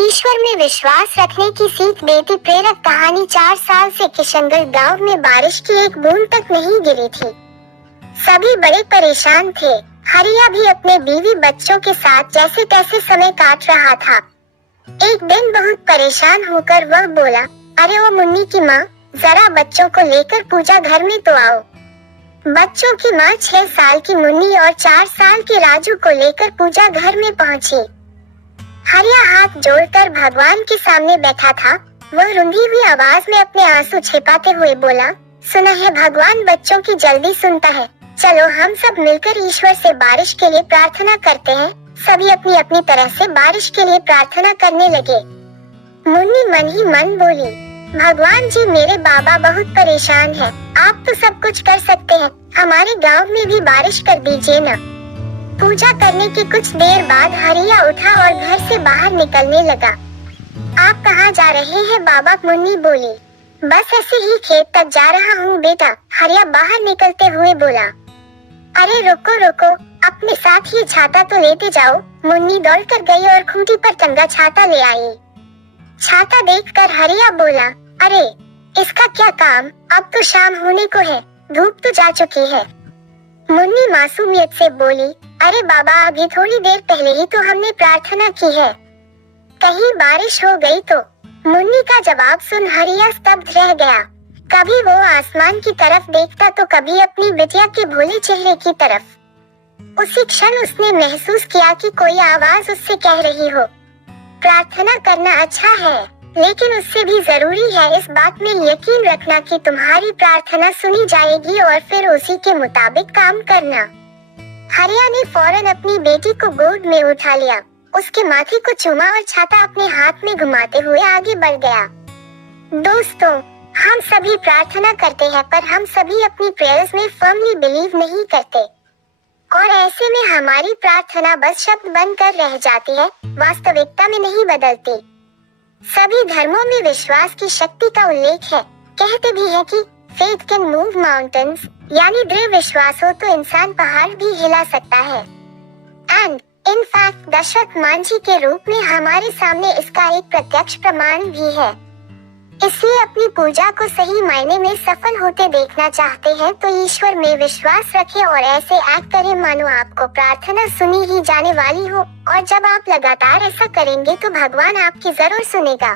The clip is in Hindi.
ईश्वर में विश्वास रखने की सीख देती प्रेरक कहानी। 4 साल से किशनगढ़ गांव में बारिश की एक बूंद तक नहीं गिरी थी। सभी बड़े परेशान थे। हरिया भी अपने बीवी बच्चों के साथ जैसे तैसे समय काट रहा था। एक दिन बहुत परेशान होकर वह बोला, अरे ओ मुन्नी की माँ, जरा बच्चों को लेकर पूजा घर में तो आओ। बच्चों की माँ 6 साल की मुन्नी और 4 साल के राजू को लेकर पूजा घर में पहुंची। हरिया हाथ जोड़कर भगवान के सामने बैठा था। वह रुंधी हुई आवाज में अपने आंसू छिपाते हुए बोला, सुना है भगवान बच्चों की जल्दी सुनता है। चलो हम सब मिलकर ईश्वर से बारिश के लिए प्रार्थना करते हैं। सभी अपनी अपनी तरह से बारिश के लिए प्रार्थना करने लगे। मुन्नी मन ही मन बोली, भगवान जी मेरे बाबा बहुत परेशान है, आप तो सब कुछ कर सकते हैं, हमारे गांव में भी बारिश कर दीजिए ना। पूजा करने के कुछ देर बाद हरिया उठा और घर से बाहर निकलने लगा। आप कहाँ जा रहे हैं बाबा? मुन्नी बोली। बस ऐसे ही खेत तक जा रहा हूँ बेटा, हरिया बाहर निकलते हुए बोला। अरे रुको रुको, अपने साथ ये छाता तो लेते जाओ। मुन्नी दौड़कर गई और खूंटी पर टंगा छाता ले आई। छाता देखकर हरिया बोला, अरे इसका क्या काम, अब तो शाम होने को है, धूप तो जा चुकी है। मुन्नी मासूमियत से बोली, अरे बाबा अभी थोड़ी देर पहले ही तो हमने प्रार्थना की है, कहीं बारिश हो गई तो। मुन्नी का जवाब सुन हरिया स्तब्ध रह गया। कभी वो आसमान की तरफ देखता तो कभी अपनी बिटिया के भोले चेहरे की तरफ। उसी क्षण उसने महसूस किया कि कोई आवाज उससे कह रही हो, प्रार्थना करना अच्छा है, लेकिन उससे भी जरूरी है इस बात में यकीन रखना कि तुम्हारी प्रार्थना सुनी जाएगी और फिर उसी के मुताबिक काम करना। हरिया ने फौरन अपनी बेटी को गोद में उठा लिया, उसके माथे को चूमा और छाता अपने हाथ में घुमाते हुए आगे बढ़ गया। दोस्तों, हम सभी प्रार्थना करते हैं पर हम सभी अपनी प्रेयर्स में फर्मली बिलीव नहीं करते और ऐसे में हमारी प्रार्थना बस शब्द बनकर रह जाती है, वास्तविकता में नहीं बदलती। सभी धर्मों में विश्वास की शक्ति का उल्लेख है। कहते भी हैं कि फेथ कैन मूव माउंटेन्स, यानी दृढ़ विश्वास हो तो इंसान पहाड़ भी हिला सकता है। And in fact Dasharath Manjhi के रूप में हमारे सामने इसका एक प्रत्यक्ष प्रमाण भी है। इसलिए अपनी पूजा को सही मायने में सफल होते देखना चाहते हैं तो ईश्वर में विश्वास रखें और ऐसे एक्ट करें मानो आपको प्रार्थना सुनी ही जाने वाली हो, और जब आप लगातार ऐसा करेंगे तो भगवान आपकी जरूर सुनेगा।